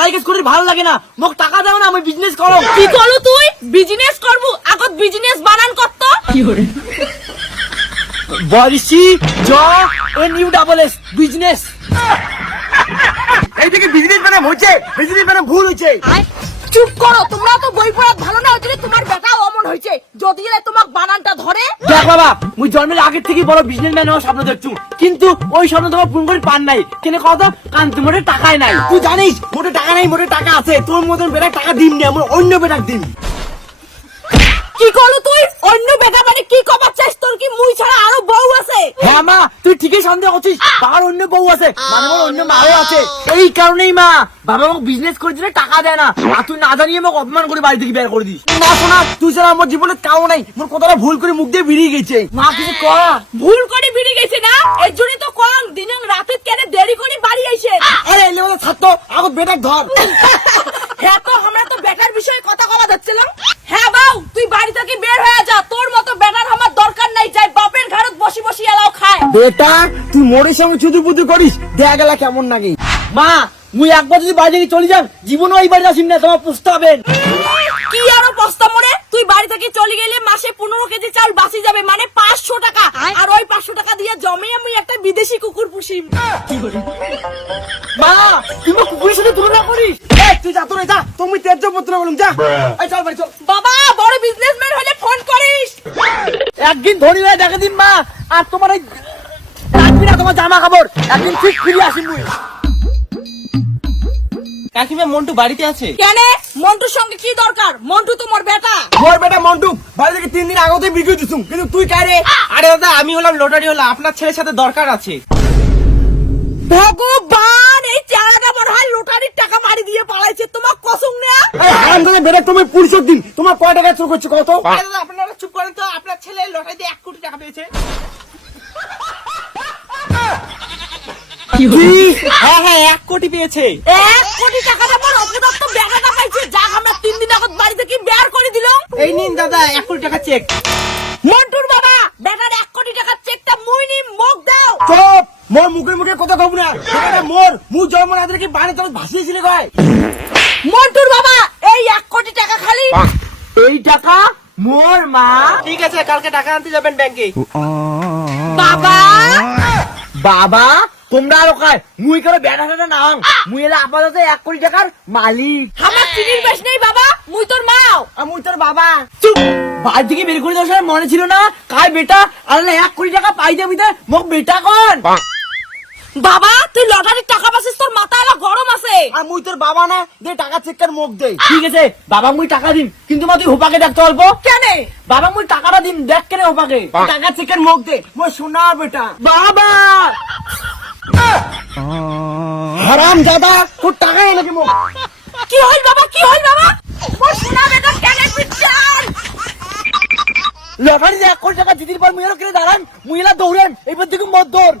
ঢালাই কাজ করে ভালো লাগে না, মোক টাকা দাও না, আমি বিজনেস করো। কি করু তুই? বিজনেস করবো, আগত বিজনেস বানান করতো। বরিশি জ N U double S business. এইদিকে বিজনেস মানে হচ্ছে, বিজনেস মানে ভুল হচ্ছে। চুপ করো, তোমরা তো বই পড়া ভালো না, ওই জন্য তোমার বেটা অমন হয়েছে। যদি এলে তোমার বানানটা ধরে। দেখ বাবা, মুই জন্মের আগের থেকে বড় বিজনেসম্যান হওয়ার স্বপ্ন দেখছু, কিন্তু ওই স্বপ্ন তোমার পূরণ করে পান নাই। কেন কত কারণ তোমার টাকাই নাই। তুই জানিস মোটে টাকা নাই, মোটে টাকা আছে। তোর মতন বেটা টাকা দিম নি, আমার অন্য বেটা দিম। কি করলো তুই? অন্য বেটা মানে কি কবার চাস? তোর কি মুই ছাড়া আরো বউ আছে? হ্যাঁ মা, তুই ঠিকই সন্দেহ করছিস, বাবার অন্য বউ আছে, মানে আমার অন্য মাও আছে। এই কারণেই মা বাবা আমাকে বিজনেস করে দিলে টাকা দেয় না, আর তুই না জানিয়ে আমাকে অপমান করে বাড়ি থেকে বের করে দিস। না শোনা, তুই ছাড়া আমার জীবনে কাও নাই। মোর কথাটা ভুল করে মুখ দিয়ে বেরিয়ে গেছে। মা কিছু কর। ভুল করে বেরিয়ে গেছে না, এর জন্যই তো কম দিন রাতে কেন দেরি করে বাড়ি আইছে। আরে এলে বলে ছাত্র আগত বেটা ধর। হ্যাঁ তো আমরা তো বেটার বিষয়ে কথা কওয়া যাচ্ছিলাম। হ্যাঁ বাউ, তুই বাড়ি থেকে বের হয়ে যা, তোর মতো বেটার আমার দরকার নাই। যাই বাপের ঘাড়ত বসি বসি এলাও খায়। বেটা তুই মোরের সঙ্গে চুদুর বুদুর করিস, দেখা গেলা কেমন লাগে। মা মুই একবার যদি বাড়ি থেকে চলে যান, জীবনও এই বাড়ি আসিম না, তোমার পুষতে কি আরো বস্তা মরে? তুই বাড়ি থেকে চলে গেলে মাসে 15 কেজি চাল বাঁচি যাবে, মানে 500 টাকা। আর ওই 500 টাকা দিয়ে জমে আমি একটা বিদেশি কুকুর পুষিম। মা তুমি কুকুরের সাথে তুলনা করিস। তুই যা, তোরে যা, তুমি তেজ পত্র বলুন যা। এই চল বাড়ি চল। বাবা বড় বিজনেসম্যান হলে ফোন করিস। একদিন ধনী হয়ে দেখা দিন মা, আর তোমার এই রাখবি না তোমার জামা কাপড়, একদিন ঠিক ফিরে আসিম মুই। কাকিমা মন্টু বাড়িতে আছে? কেন? মন্টুর সঙ্গে কি দরকার? মন্টু তোমার বেটা। মোর বেটা মন্টু বাড়ি থেকে 3 দিন আগতে বিক্রি দিছু, কিন্তু তুই কারে? আরে দাদা, আমি হলাম লটারি হলো, আপনার ছেলের সাথে দরকার আছে। ভগবান, এই চেহারাটা মনে হয় লটারির টাকা মারি দিয়ে পালাইছে। তোমার কসম না? এই হারাম করে বেটা তুমি পুরুষের দিন তোমার কয় টাকা চুর করছো কত? আরে দাদা, আপনারা চুপ করেন তো, আপনার ছেলে লটারিতে 1 কোটি টাকা পেয়েছে। হ্যাঁ হ্যাঁ, 1 কোটি পেয়েছে। 1 কোটি টাকাটা আমার অপদার্থ বেটাটা পাইছে, যা আমরা 3 দিন আগত বাড়ি থেকে বের করে দিল। এই নিন দাদা 1 কোটি টাকা চেক। মন্টুর বাবা, বেটার 1 কোটি টাকার চেকটা মুই নিম, মুখ দাও। চুপ, মোর মুখে মুখে কথা কব না। বেটা মোর মুই জন্ম না দিলে কি বাড়ি তোমার ভাসিয়েছিল কয়? মন্টুর বাবা, এই 1 কোটি টাকা খালি। এই টাকা মোর মা। ঠিক আছে, কালকে টাকা আনতে যাবেন ব্যাংকে। বাবা বাবা তোমরা আর কয় মুই করে বেটা টাটা না হং, মুই এলা আপাতত 1 কোটি টাকার মালিক। আমার চিনির বেশ নেই বাবা, মুই তোর মাও। আর মুই তোর বাবা। চুপ, বাড়ি থেকে বের করে দেওয়ার সময় মনে ছিল না কায় বেটা? আর 1 কোটি টাকা পাই যাবি তো মোক বেটা কোন? বাবা তুই লটারির টাকা পাচ্ছিস, তোর মাথা এলা গরম আছে। আর মুই তোর বাবা না, দে টাকা চেককার মুখ দে। ঠিক আছে বাবা মুই টাকা দিম, কিন্তু মা তুই হোপাকে দেখতে অল্প। কেন? বাবা মুই টাকাটা দিম, দেখ কেন হোপাকে। টাকা চেকের মুখ দে, মোর সোনা বেটা। বাবা হারাম দাদা, তোর টাকা এনেছে মুখ। কি হল বাবা, কি হল বাবা? মোর সোনা বেটা কেন পিটান? লটারি 1 কোটি টাকা জিতির পর মুই এর কিনে দাঁড়ান, মুই এলা দৌড়েন, এবার দেখুন মত দৌড়।